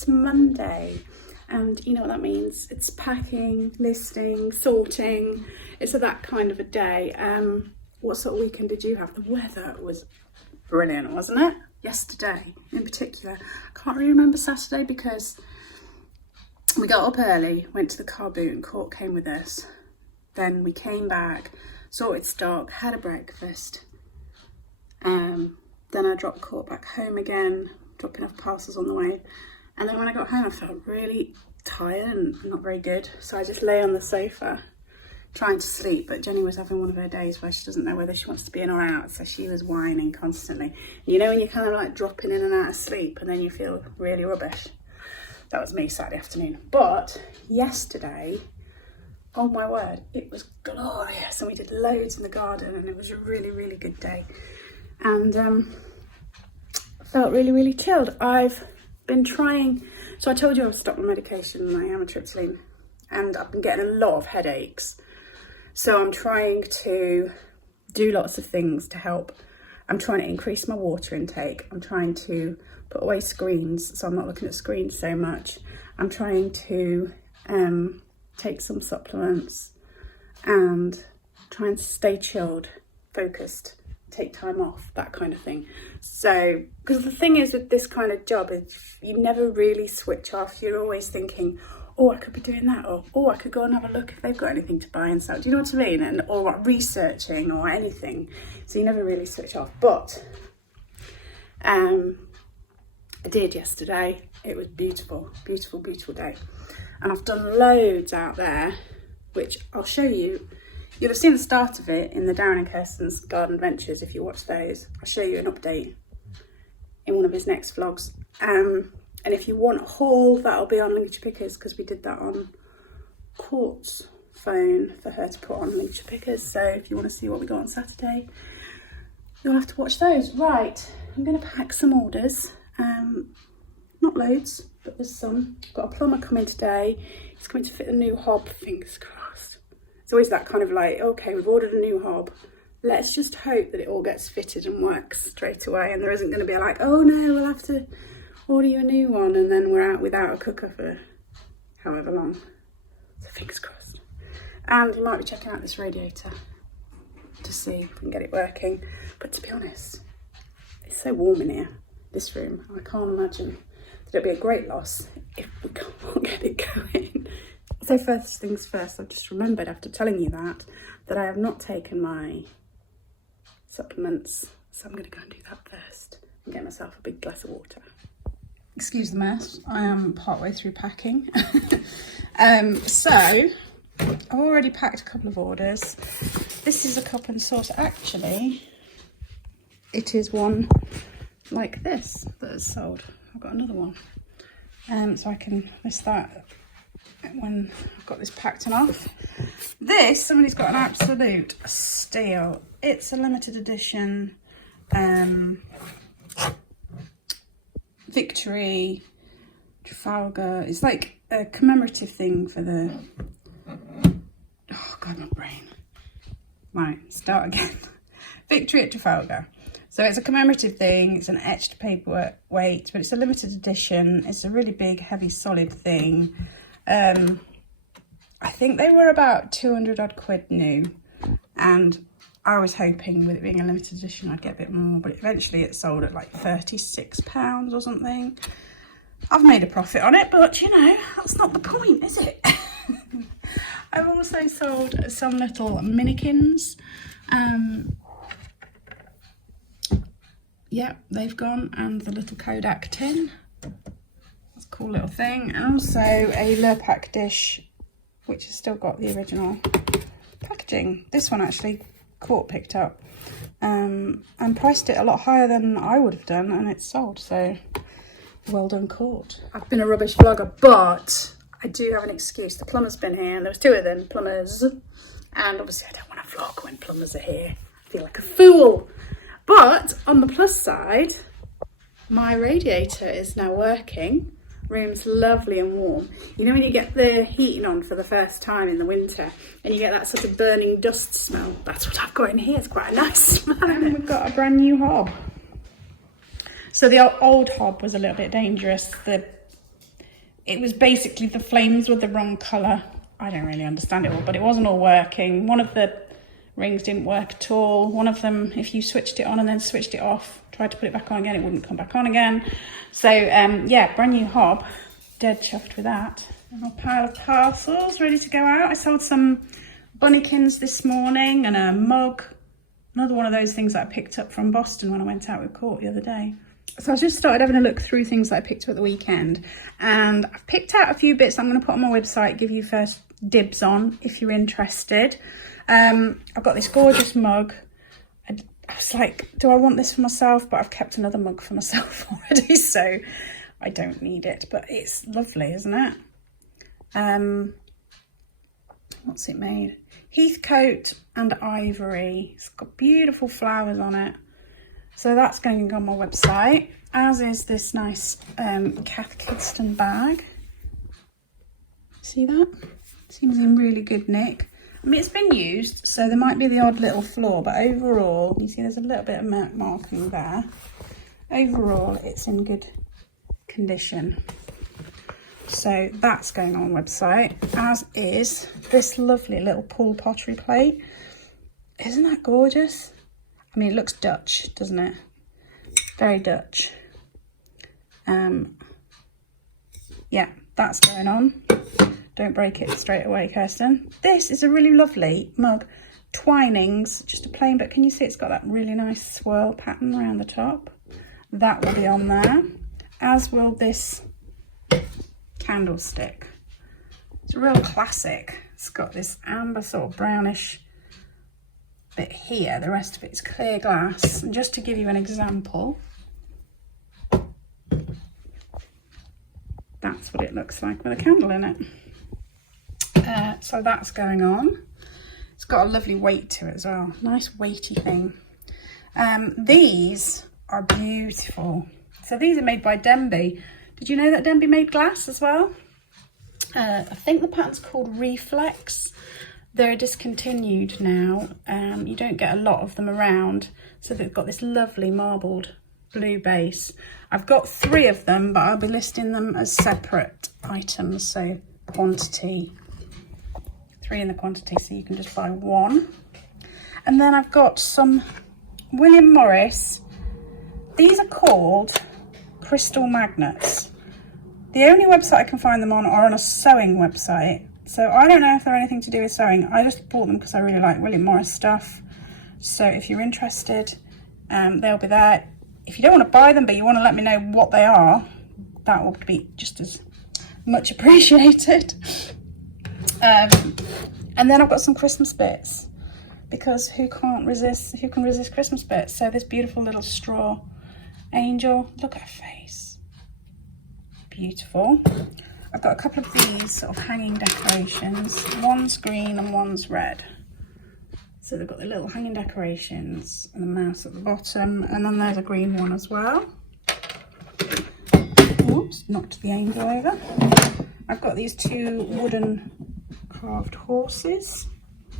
It's Monday, and you know what that means. It's packing, listing, sorting. It's that kind of a day. What sort of weekend did you have? The weather was brilliant, wasn't it? Yesterday in particular. I can't really remember Saturday because we got up early, went to the car boot and Court came with us. Then we came back, sorted stock, had a breakfast. Then I dropped Court back home again, dropping off parcels on the way. And then when I got home, I felt really tired and not very good. So I just lay on the sofa trying to sleep. But Jenny was having one of her days where she doesn't know whether she wants to be in or out. So she was whining constantly. You know when you're kind of like dropping in and out of sleep and then you feel really rubbish? That was me Saturday afternoon. But yesterday, oh my word, it was glorious. And we did loads in the garden and it was a really, really good day. And felt really, really chilled. I've been trying, so I told you I've stopped my medication, my amitriptyline, and I've been getting a lot of headaches. So I'm trying to do lots of things to help. I'm trying to increase my water intake. I'm trying to put away screens, so I'm not looking at screens so much. I'm trying to take some supplements and trying to stay chilled, focused, take time off, that kind of thing. So, because the thing is with this kind of job is you never really switch off. You're always thinking, oh, I could be doing that, or oh, I could go and have a look if they've got anything to buy and sell. Do you know what I mean? And or researching or anything. So you never really switch off. But I did yesterday. It was beautiful, beautiful, beautiful day. And I've done loads out there, which I'll show you. You'll have seen the start of it in the Darren and Kirsten's Garden Adventures if you watch those. I'll show you an update in one of his next vlogs. And if you want a haul, that'll be on Lincolnshire Pickers because we did that on Court's phone for her to put on Lincolnshire Pickers. So if you want to see what we got on Saturday, you'll have to watch those. Right, I'm going to pack some orders. Not loads, but there's some. I've got a plumber coming today. He's coming to fit a new hob, fingers crossed. It's always that kind of like, okay, we've ordered a new hob. Let's just hope that it all gets fitted and works straight away. And there isn't going to be like, oh no, we'll have to order you a new one. And then we're out without a cooker for however long. So fingers crossed. And you might be checking out this radiator to see if we can get it working. But to be honest, it's so warm in here, this room. I can't imagine that it'll be a great loss if we can't get it going. So first things first, I've just remembered after telling you that I have not taken my supplements. So I'm going to go and do that first and get myself a big glass of water. Excuse the mess, I am partway through packing. So I've already packed a couple of orders. This is a cup and saucer. Actually, it is one like this that is sold. I've got another one. So I can list that when I've got this packed and off. This, somebody's got an absolute steal. It's a limited edition Victory Trafalgar. It's like a commemorative thing for the, oh god, my brain. Right, start again. Victory at Trafalgar. So it's a commemorative thing. It's an etched paperweight, but it's a limited edition. It's a really big, heavy, solid thing. I think they were about 200 odd quid new, and I was hoping with it being a limited edition I'd get a bit more, but eventually it sold at like £36 or something. I've made a profit on it, but you know, that's not the point, is it? I've also sold some little minikins. Yeah, they've gone, and the little Kodak tin. That's a cool little thing. And also a Lurpak dish, which has still got the original packaging. This one actually Court picked up and priced it a lot higher than I would have done, and it's sold, so well done, Court. I've been a rubbish vlogger, but I do have an excuse. The plumber's been here, and there was two of them, plumbers, and obviously I don't want to vlog when plumbers are here. I feel like a fool. But on the plus side, my radiator is now working. Room's lovely and warm. You know when you get the heating on for the first time in the winter and you get that sort of burning dust smell? That's what I've got in here. It's quite a nice smell. And we've got a brand new hob. So the old hob was a little bit dangerous. The it was basically the flames were the wrong colour. I don't really understand it all, but it wasn't all working. One of the rings didn't work at all. One of them, if you switched it on and then switched it off, tried to put it back on again, it wouldn't come back on again. So yeah, brand new hob, dead chuffed with that. And a pile of parcels ready to go out. I sold some bunnykins this morning and a mug. Another one of those things that I picked up from Boston when I went out with Court the other day. So I just started having a look through things that I picked up at the weekend, and I've picked out a few bits I'm going to put on my website, give you first dibs on if you're interested. I've got this gorgeous mug. I was like, do I want this for myself? But I've kept another mug for myself already, so I don't need it. But it's lovely, isn't it? What's it made? Heathcote and ivory. It's got beautiful flowers on it. So that's going to go on my website, as is this nice Kath Kidston bag. See that? Seems in really good nick. I mean, it's been used, so there might be the odd little flaw, but overall, you see there's a little bit of marking there. Overall, it's in good condition. So that's going on my website, as is this lovely little pool pottery plate. Isn't that gorgeous? I mean, it looks Dutch, doesn't it? Very Dutch. Yeah, that's going on. Don't break it straight away, Kirsten. This is a really lovely mug. Twinings, just a plain, but can you see it's got that really nice swirl pattern around the top? That will be on there, as will this candlestick. It's a real classic. It's got this amber sort of brownish bit here, the rest of it's clear glass. And just to give you an example, that's what it looks like with a candle in it. So that's going on. It's got a lovely weight to it as well, nice weighty thing. These are beautiful. So these are made by Denby. Did you know that Denby made glass as well? I think the pattern's called Reflex. They're discontinued now. You don't get a lot of them around. So they've got this lovely marbled blue base. I've got 3 of them, but I'll be listing them as separate items. So quantity, 3 in the quantity, so you can just buy 1. And then I've got some William Morris. These are called crystal magnets. The only website I can find them on are on a sewing website. So I don't know if they're anything to do with sewing. I just bought them because I really like William Morris stuff. So if you're interested, they'll be there. If you don't want to buy them, but you want to let me know what they are, that will be just as much appreciated. And then I've got some Christmas bits, because who can resist Christmas bits? So this beautiful little straw angel, look at her face. Beautiful. I've got a couple of these sort of hanging decorations. One's green and one's red. So they've got the little hanging decorations and the mouse at the bottom. And then there's a green one as well. Oops, knocked the angel over. I've got these 2 wooden carved horses.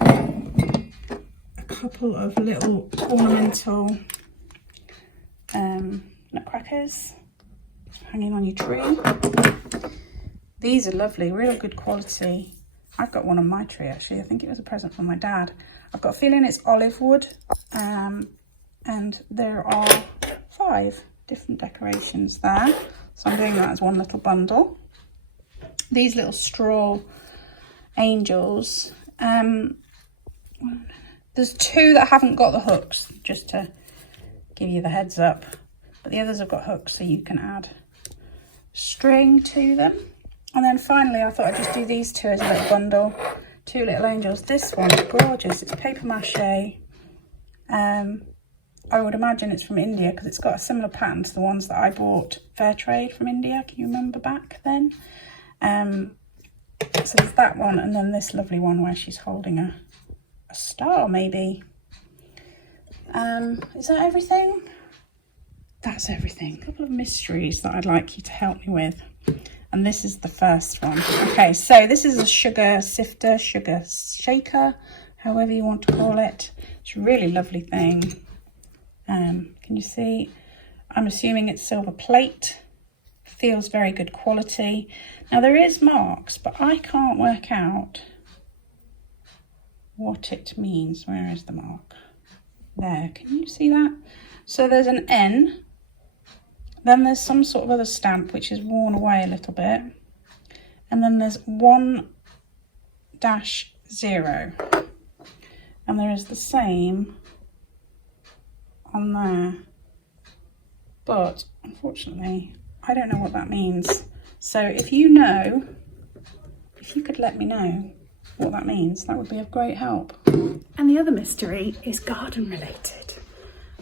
A couple of little ornamental nutcrackers hanging on your tree. These are lovely, real good quality. I've got one on my tree actually. I think it was a present from my dad. I've got a feeling it's olive wood, and there are 5 different decorations there. So I'm doing that as one little bundle. These little straw angels. There's 2 that haven't got the hooks, just to give you the heads up. But the others have got hooks, so you can add string to them. And then finally, I thought I'd just do these 2 as a little bundle. 2 little angels. This one's gorgeous. It's paper mache. I would imagine it's from India, because it's got a similar pattern to the ones that I bought fair trade from India. Can you remember back then? So there's that one, and then this lovely one where she's holding a star, maybe. Is that everything? That's everything. A couple of mysteries that I'd like you to help me with. And this is the first one. Okay, so this is a sugar sifter, sugar shaker, however you want to call it. It's a really lovely thing. Can you see? I'm assuming it's silver plate feels very good quality. Now there is marks, but I can't work out what it means. Where is the mark? There, can you see that? So there's an N, then there's some sort of other stamp which is worn away a little bit, and then there's 1-0, and there is the same on there, but unfortunately I don't know what that means. So if you know, if you could let me know what that means, that would be of great help. And the other mystery is garden related.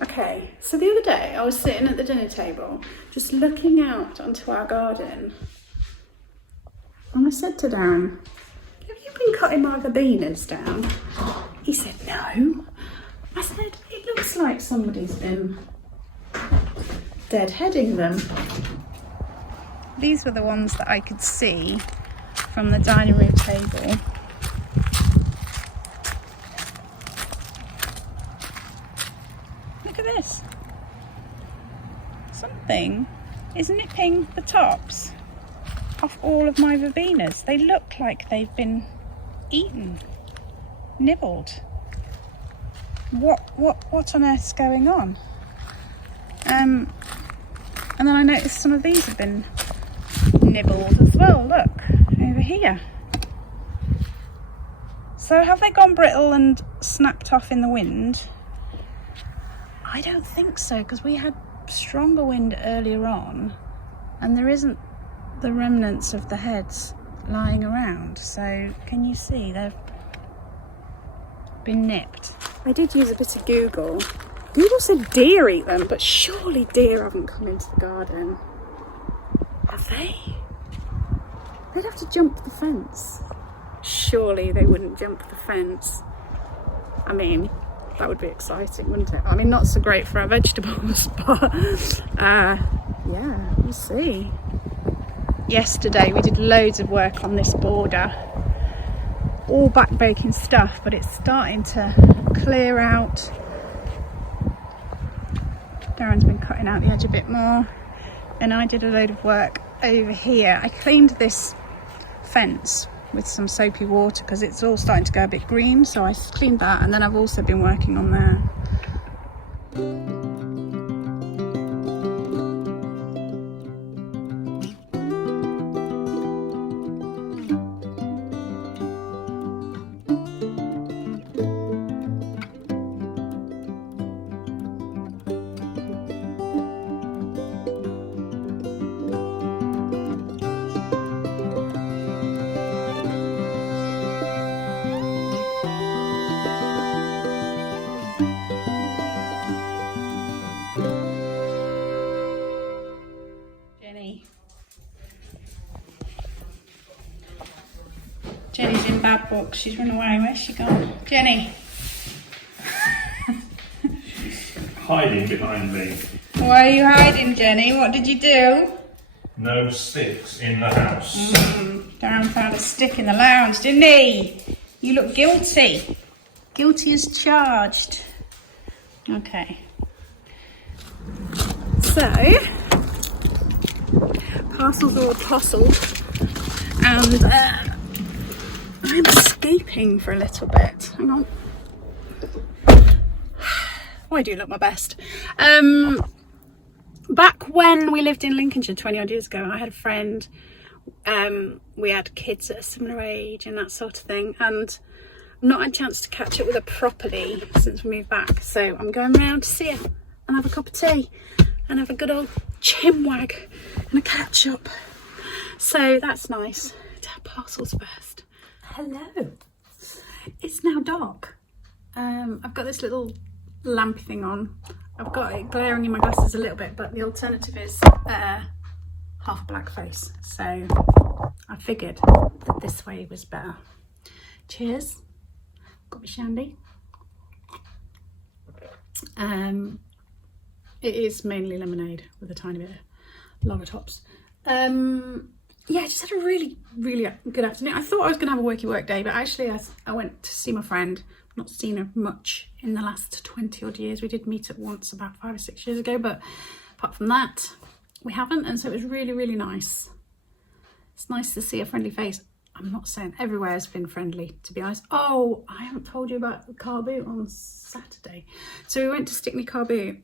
Okay, so the other day I was sitting at the dinner table just looking out onto our garden, and I said to Darren, have you been cutting my verbenas down? He said no. I said, it looks like somebody's been deadheading them. These were the ones that I could see from the dining room table. Look at this. Something is nipping the tops off all of my verbenas. They look like they've been eaten, nibbled. What on earth's going on? And then I noticed some of these have been nibbled as well. Look over here. So have they gone brittle and snapped off in the wind? I don't think so, because we had stronger wind earlier on and there isn't the remnants of the heads lying around. So can you see they've been nipped? I did use a bit of Google. Google said deer eat them, but surely deer haven't come into the garden. Have they? They'd have to jump the fence. Surely they wouldn't jump the fence. I mean, that would be exciting, wouldn't it? I mean, not so great for our vegetables, but yeah, we'll see. Yesterday we did loads of work on this border, all back baking stuff, but it's starting to clear out. Darren's been cutting out the edge a bit more, and I did a load of work over here. I cleaned this fence with some soapy water because it's all starting to go a bit green, so I cleaned that, and then I've also been working on there. Jenny's in bad books. She's run away. Where's she gone? Jenny. Hiding behind me. Why are you hiding, Jenny? What did you do? No sticks in the house. Darren found a stick in the lounge, didn't he? You look guilty. Guilty as charged. Okay. So, parcels are all postled, and I'm escaping for a little bit. Hang on. Oh, I do look my best. Back when we lived in Lincolnshire 20 odd years ago, I had a friend. We had kids at a similar age and that sort of thing, and I've not had a chance to catch up with her properly since we moved back. So I'm going round to see her and have a cup of tea and have a good old chinwag and a catch up. So that's nice. To have parcels first. Hello. It's now dark. I've got this little lamp thing on. I've got it glaring in my glasses a little bit, but the alternative is half a black face. So I figured that this way was better. Cheers. Got my shandy. It is mainly lemonade with a tiny bit of lager tops. Yeah, I just had a really good afternoon. I thought I was going to have a work day, but actually I went to see my friend. I've not seen her much in the last 20 odd years. We did meet up once about 5 or 6 years ago, but apart from that, we haven't, and so it was really, really nice. It's nice to see a friendly face. I'm not saying everywhere has been friendly, to be honest. Oh, I haven't told you about the car boot on Saturday. So we went to Stickney Car Boot,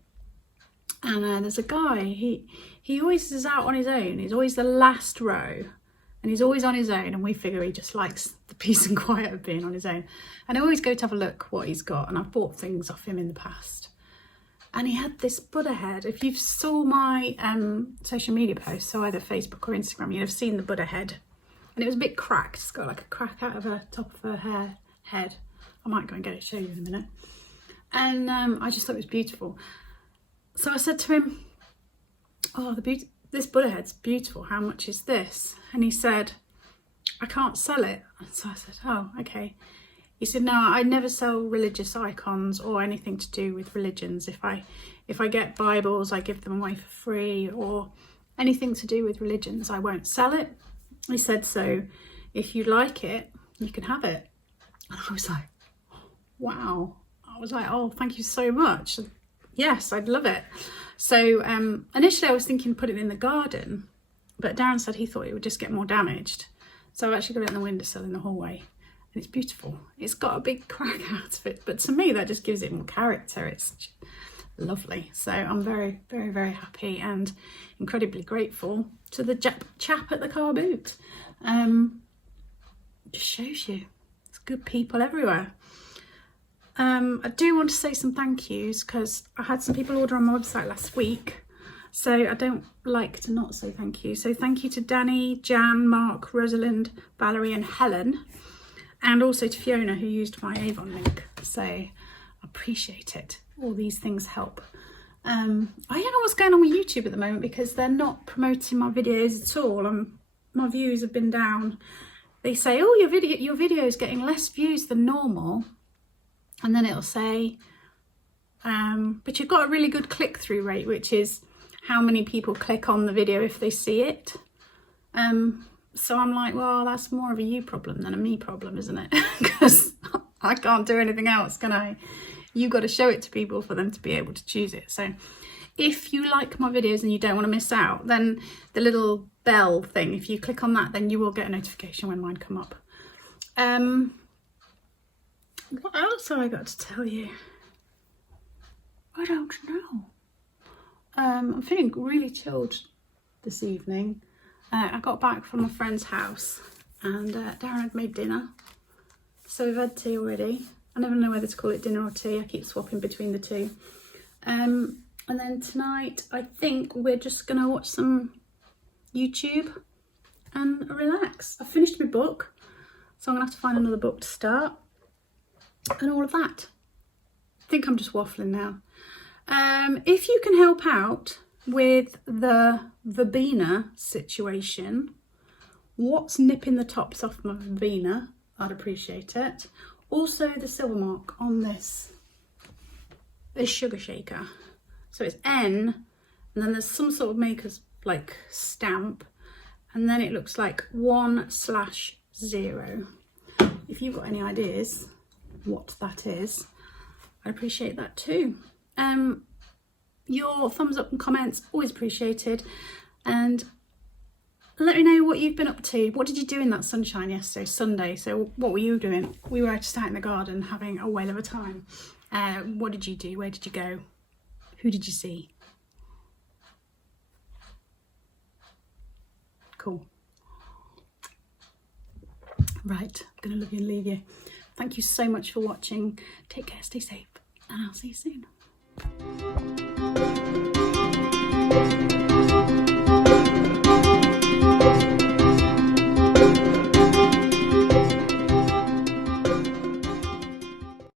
and there's a guy, he always is out on his own. He's always the last row, and he's always on his own, and we figure he just likes the peace and quiet of being on his own. And I always go to have a look what he's got, and I've bought things off him in the past. And he had this Buddha head. If you've saw my social media posts, so either Facebook or Instagram, you'd have seen the Buddha head. And it was a bit cracked. It's got like a crack out of the top of her head. I might go and get it, show you in a minute. And I just thought it was beautiful. So I said to him, oh, this Buddha head's beautiful. How much is this? And he said, I can't sell it. And so I said, oh, okay. He said, no, I never sell religious icons or anything to do with religions. If I get Bibles, I give them away for free, or anything to do with religions, I won't sell it. He said, so if you like it, you can have it. And I was like, wow. I was like, oh, thank you so much. Yes, I'd love it. So initially I was thinking put it in the garden, but Darren said he thought it would just get more damaged. So I actually got it in the windowsill in the hallway, and it's beautiful. It's got a big crack out of it, but to me that just gives it more character. It's lovely. So I'm very, very, very happy and incredibly grateful to the chap at the car boot. Just shows you there's good people everywhere. I do want to say some thank yous, because I had some people order on my website last week, so I don't like to not say thank you. So thank you to Danny, Jan, Mark, Rosalind, Valerie and Helen, and also to Fiona, who used my Avon link. So I appreciate it. All these things help. I don't know what's going on with YouTube at the moment, because they're not promoting my videos at all, and my views have been down. They say, oh, your video is getting less views than normal, and then it'll say, but you've got a really good click-through rate, which is how many people click on the video if they see it. So I'm like, well, that's more of a you problem than a me problem, isn't it? Because I can't do anything else, can I? You got to show it to people for them to be able to choose it. So if you like my videos and you don't want to miss out, then the little bell thing, if you click on that, then you will get a notification when mine come up. What else have I got to tell you? I don't know. I'm feeling really chilled this evening. I got back from a friend's house, and Darren had made dinner. So we've had tea already. I never know whether to call it dinner or tea. I keep swapping between the two. And then tonight, I think we're just going to watch some YouTube and relax. I finished my book, so I'm going to have to find another book to start. And all of that. I think I'm just waffling now. If you can help out with the verbena situation, what's nipping the tops off my verbena, I'd appreciate it. Also the silver mark on this sugar shaker. So it's N, and then there's some sort of maker's like stamp, and then it looks like 1/0. If you've got any ideas what that is, I appreciate that too. Your thumbs up and comments, always appreciated. And let me know what you've been up to. What did you do in that sunshine yesterday, Sunday? So what were you doing? We were just out in the garden having a whale of a time. What did you do? Where did you go? Who did you see? Cool. Right, I'm gonna love you and leave you. Thank you so much for watching. Take care, stay safe, and I'll see you soon.